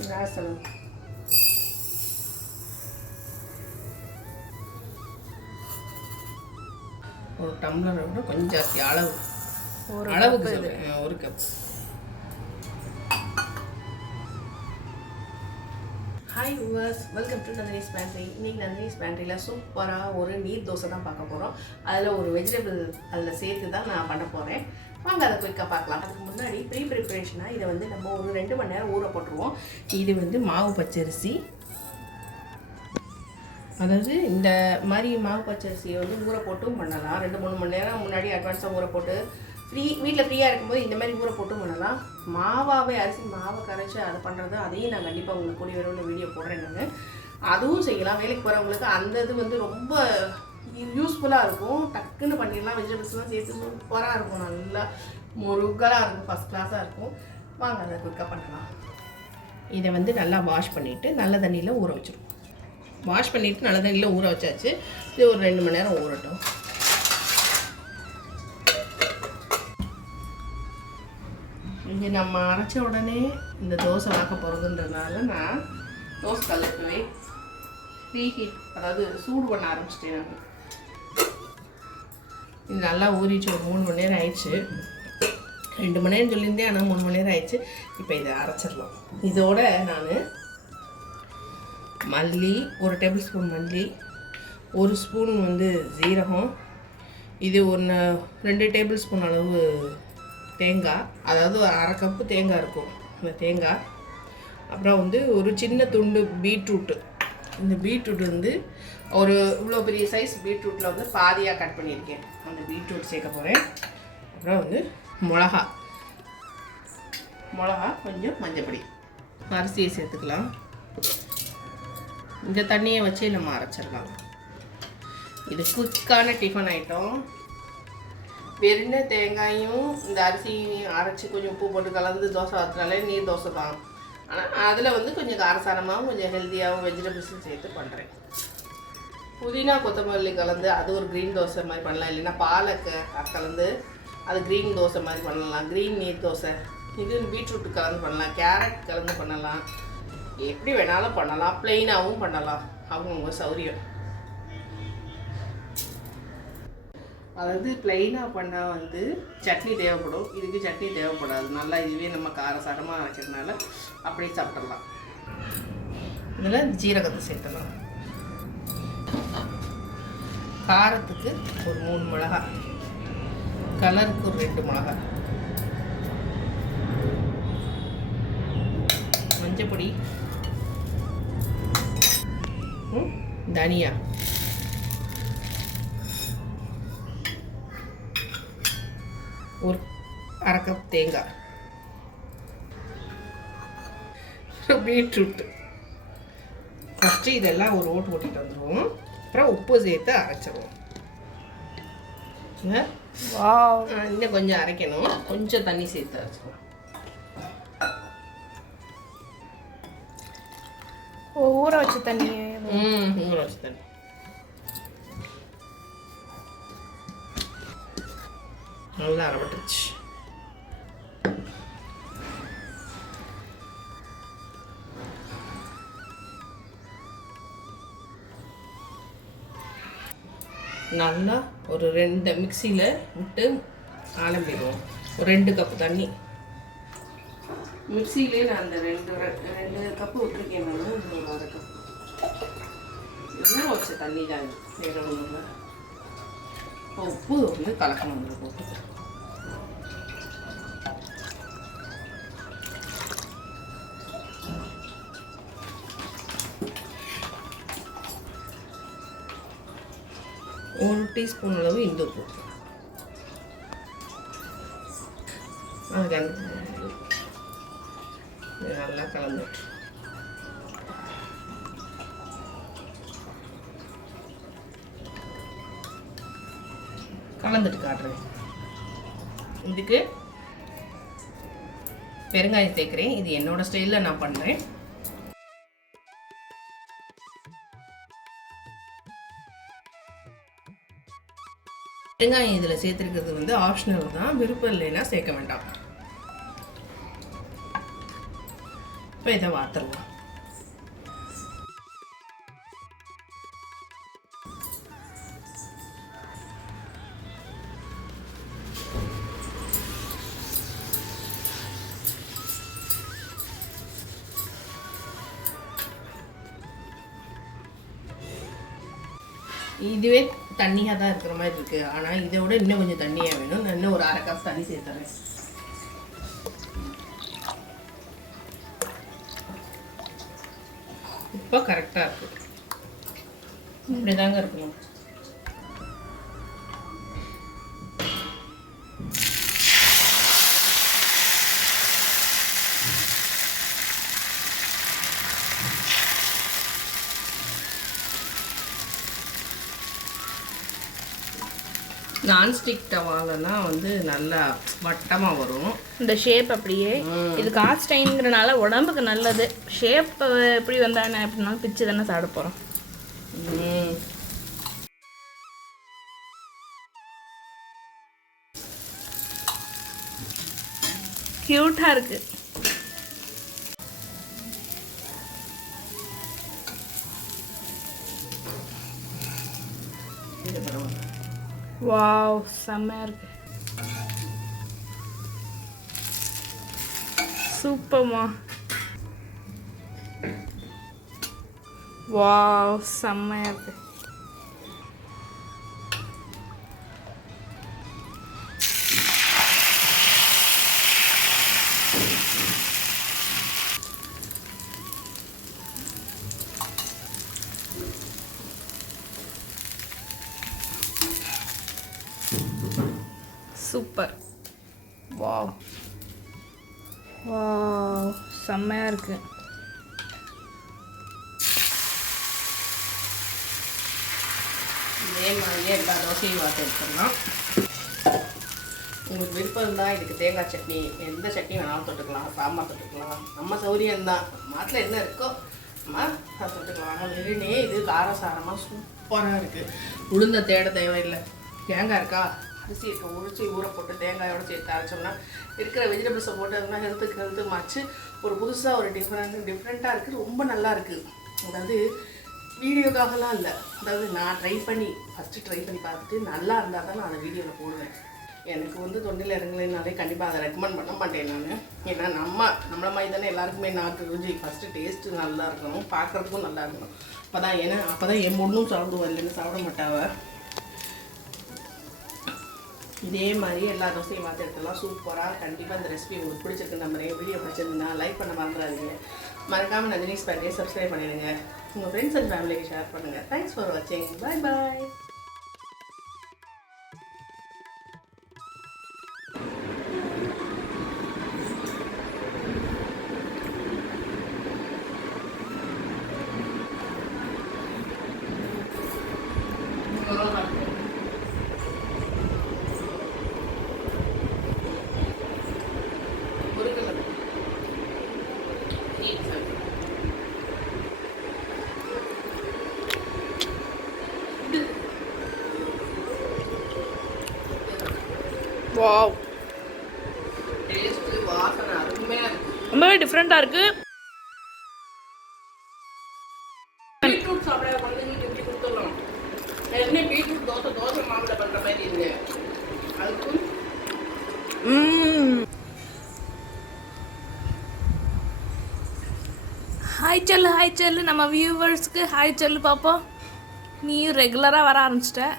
ரசம் ஒரு டம்ளரை விட கொஞ்சம் ஜாஸ்தி அளவுக்கு சொல்கிறேன், ஒரு cup. Hi viewers, welcome to Nandini's pantry. இன்றைக்கி நந்தினிஸ் பேண்ட்ரியில் சூப்பராக ஒரு நீர் தோசை தான் பார்க்க போகிறோம். அதில் ஒரு வெஜிடபிள் அதில் சேர்த்து தான் நான் பண்ண போகிறேன். வாங்க அதை குயிக்காக பார்க்கலாம். அதுக்கு முன்னாடி ப்ரிப்பரேஷனாக இதை வந்து நம்ம ஒரு 2 மணி நேரம் ஊற போட்டுருவோம். இது வந்து மாவு பச்சரிசி, அதாவது இந்த மாதிரி மாவு பச்சரிசியை வந்து ஊற போட்டும் பண்ணலாம். 2-3 மணி நேரம் முன்னாடி அட்வான்ஸாக ஊற போட்டு வீட்டில் ஃப்ரீயாக இருக்கும்போது இந்த மாதிரி ஊற போட்டும் பண்ணலாம். மாவாவே அரிசி மாவை கரைச்சி அதை பண்ணுறது, அதையும் நான் கண்டிப்பாக உங்களுக்கு கூடிய வரவுள்ள வீடியோ போடுறேன். நான் அதுவும் செய்யலாம். வேலைக்கு போகிறவங்களுக்கு அந்த இது வந்து ரொம்ப யூஸ்ஃபுல்லாக இருக்கும். டக்குன்னு பண்ணிடலாம். வெஜிடபிள்ஸ்லாம் சேர்த்து சூப்பராக இருக்கும், நல்லா முருகலாக இருக்கும், ஃபஸ்ட் கிளாஸாக இருக்கும். வாங்க அதை குயிக்காக பண்ணலாம். இதை வந்து நல்லா வாஷ் பண்ணிவிட்டு நல்ல தண்ணியில் ஊற வச்சிடும். வாஷ் பண்ணிவிட்டு நல்ல தண்ணியில் ஊற வச்சாச்சு. இது ஒரு 2 மணி நேரம் ஊறட்டும். இங்கே நம்ம அரைச்ச உடனே இந்த தோசை வாக்க போகிறதுன்றதுனால நான் தோசை கல்லுக்குவே ரீஹீட், அதாவது சூடு பண்ண ஆரம்பிச்சிட்டேன். நான் இது நல்லா ஊறிச்சு. ஒரு 3 மணி நேரம் ஆயிடுச்சு. 2 மணி நேரம் சொல்லியிருந்தேன், ஆனால் 3 மணி நேரம் ஆயிடுச்சு. இப்போ இதை அரைச்சிடலாம். இதோட நான் மல்லி, 1 டேபிள் ஸ்பூன் மல்லி, 1 ஸ்பூன் வந்து ஜீரகம், இது 2 டேபிள் ஸ்பூன் அளவு தேங்காய், அதாவது 1/2 கப்பு தேங்காய் இருக்கும் இந்த தேங்காய். அப்புறம் வந்து ஒரு சின்ன துண்டு பீட்ரூட்டு. இந்த பீட்ரூட் வந்து ஒரு இவ்வளோ பெரிய சைஸ் பீட்ரூட்டில் வந்து பாதியாக கட் பண்ணியிருக்கேன். அந்த பீட்ரூட் சேர்க்க போகிறேன். அப்புறம் வந்து மிளகா, கொஞ்சம் மஞ்சப்பொடி, அரிசியை சேர்த்துக்கலாம். இந்த தண்ணியை வச்சு நம்ம அரைச்சிடலாம். இது குயிக்கான டிஃபன் ஐட்டம். வெறும் தேங்காயும் இந்த அரிசியும் அரைச்சி கொஞ்சம் உப்பு போட்டு கலந்து தோசை ஊற்றினாலே நீர் தோசை தான். ஆனால் அதில் வந்து கொஞ்சம் காரசாரமாகவும் கொஞ்சம் ஹெல்த்தியாகவும் வெஜிடபிள்ஸும் சேர்த்து பண்ணுறேன். புதினா கொத்தமல்லி கலந்து அது ஒரு க்ரீன் தோசை மாதிரி பண்ணலாம். இல்லைன்னா பாலக்கை கலந்து அது க்ரீன் தோசை மாதிரி பண்ணலாம். க்ரீன் நீர் தோசை. இது பீட்ரூட்டு கலந்து பண்ணலாம், கேரட் கலந்து பண்ணலாம், எப்படி வேணாலும் பண்ணலாம். ப்ளெயினாகவும் பண்ணலாம், அவங்கவுங்க சௌரியம். அதாவது ப்ளெயினாக பண்ணால் வந்து சட்னி தேவைப்படும், இதுக்கு சட்னி தேவைப்படாது. நல்லா இதுவே நம்ம காரசாரமாக அரைக்கிறதுனால அப்படியே சாப்பிட்றலாம். இதில் ஜீரகத்தை சேர்த்துலாம். காரத்துக்கு ஒரு 3 மிளகாய், கலருக்கு ஒரு 2 மிளகாய், மஞ்சப்பொடி, தனியா, ஒரு 1/2 கப் தேங்காய், பீட்ரூட். ஃபஸ்ட்டு இதெல்லாம் ஒரு ஓட்டு ஓட்டிட்டு வந்துடுவோம். அப்புறம் உப்பு சேர்த்து அரைச்சிடுவோம். இன்னும் கொஞ்சம் அரைக்கணும், கொஞ்சம் தண்ணி சேர்த்து அரைச்சிடுவோம். ஊற வச்ச தண்ணி. ஊற வச்ச தண்ணி நல்லா அரைப்பட்டுருச்சு. நல்லா ஒரு 2 மிக்சியில் விட்டு ஆலம்பிடுவோம். ஒரு 2 கப்பு தண்ணி மிக்சியிலே நான் அந்த 2 கப்பு விட்டுருக்கேன். நான் ஒரு 1/2 கப் எல்லாம் வச்ச தண்ணி தான். வேற ஒன்றும் இல்லை. உப்பு வந்து கலக்கணும். போட்டு ஒரு டீஸ்பூன் அளவு இந்து உப்பு, அது நல்லா கலந்துட்டு காட்டுறேன். இதுக்கு பெருங்காயம் சேர்க்குறேன். இது என்னோட ஸ்டைலில் நான் பண்ணுறேன். பெருங்காயம் இதில் சேர்த்துருக்கிறது வந்து ஆப்ஷனல் தான், விருப்பம் இல்லைன்னா சேர்க்க வேண்டாம். இப்போ இதை வாத்துருவோம். இதுவே தண்ணியாக தான் இருக்கிற மாதிரி இருக்குது. ஆனால் இதை விட இன்னும் கொஞ்சம் தண்ணியாக வேணும். நான் இன்னும் ஒரு 1/2 கப் தண்ணி சேர்த்துறேன். இப்போ கரெக்டாக இருக்குது. இப்படி தாங்க இருக்கணும். நான்ஸ்டிக் தவாலனா வந்து நல்லா வட்டமாக வரும் இந்த ஷேப் அப்படியே. இது காஸ்ட் அயர்ன்ங்கிறனால உடம்புக்கு நல்லது. ஷேப் எப்படி வந்தா என்ன எப்படினாலும் பிச்சு தானே சாப்பிட போகிறோம். க்யூட்டாக இருக்கு. வாவ், செம்மையாக இருக்கு. சூப்பர்மா. வாவ், செம்மையாக இருக்கு. சூப்பர். வாவ் வாவ், செம்மையாக இருக்கு. இதே மாதிரியே எல்லா தோசையும் வார்த்தை எடுத்துடலாம். உங்களுக்கு விருப்பம் இருந்தால் இதுக்கு தேங்காய் சட்னி, எந்த சட்னி வேணாலும் தொட்டுக்கலாம், சாம்பார் தொட்டுக்கலாம். நம்ம சௌரியம்தான். மாட்டில் என்ன இருக்கோ நம்ம தொட்டுக்கலாம். ஆனால் வெறுனே இது காரசாரமாக சூப்பராக இருக்குது. உளுந்த தேட தேவையில்லை. தேங்காய் இருக்கா, அரிசி இருக்க உரிச்சி ஊற போட்டு தேங்காயோட சேர்த்து அரைச்சோம்னா இருக்கிற வெஜிடபிள்ஸை போட்டு அதெல்லாம் ஹெல்த்து மாச்சு ஒரு புதுசாக ஒரு டிஃப்ரெண்ட்டாக இருக்குது. ரொம்ப நல்லா இருக்குது. அதாவது வீடியோக்காகலாம் இல்லை, அதாவது நான் ஃபஸ்ட்டு ட்ரை பண்ணி பார்த்துட்டு நல்லா இருந்தால் தான் நான் அந்த வீடியோவில் போடுவேன். எனக்கு வந்து தொண்டில் இறங்கலைனாலே கண்டிப்பாக அதை ரெக்கமெண்ட் பண்ண மாட்டேன் நான். ஏன்னா நம்மள மாதிரி தானே எல்லாருக்குமே நாக்கு ருசி. ஃபஸ்ட்டு டேஸ்ட்டு நல்லா இருக்கணும், பார்க்குறதுக்கும் நல்லா இருக்கணும். அப்போ தான் என் பொண்ணும் சாப்பிடுவா, இல்லைன்னு சாப்பிட மாட்டாவ. இதே மாதிரி எல்லா தோசையும் மாற்றி எடுத்துலாம் சூப்பராக. கண்டிப்பாக இந்த ரெசிபி உங்களுக்கு பிடிச்சிருக்கு நம்புறேன். வீடியோ பிடிச்சிருந்தா லைக் பண்ண மறந்துடாதீங்க. மறக்காமல் நந்தினிஸ் பேக்கே சப்ஸ்கிரைப் பண்ணிடுங்க. உங்கள் ஃப்ரெண்ட்ஸ் அண்ட் ஃபேமிலிக்கு ஷேர் பண்ணுங்கள். தேங்க்ஸ் ஃபார் வாட்சிங். பாய் பாய். வாவ், டேஸ்ட்டு வாசனை அருமையாக இருக்குது. ரொம்பவே டிஃப்ரெண்ட்டாக இருக்குது. பீட்ரூட் சாப்பிட குழந்தைங்களுக்கு எப்படி கொடுத்துடலாம். எதுவுமே பீட்ரூட் தோசை மாவில் பண்ணுற மாதிரி இருக்கு. அதுக்கும் ஹாய் சொல்லு நம்ம வியூவர்ஸ்க்கு ஹாய் சொல்லு பார்ப்போம். நீயும் ரெகுலராக வர ஆரம்பிச்சிட்ட.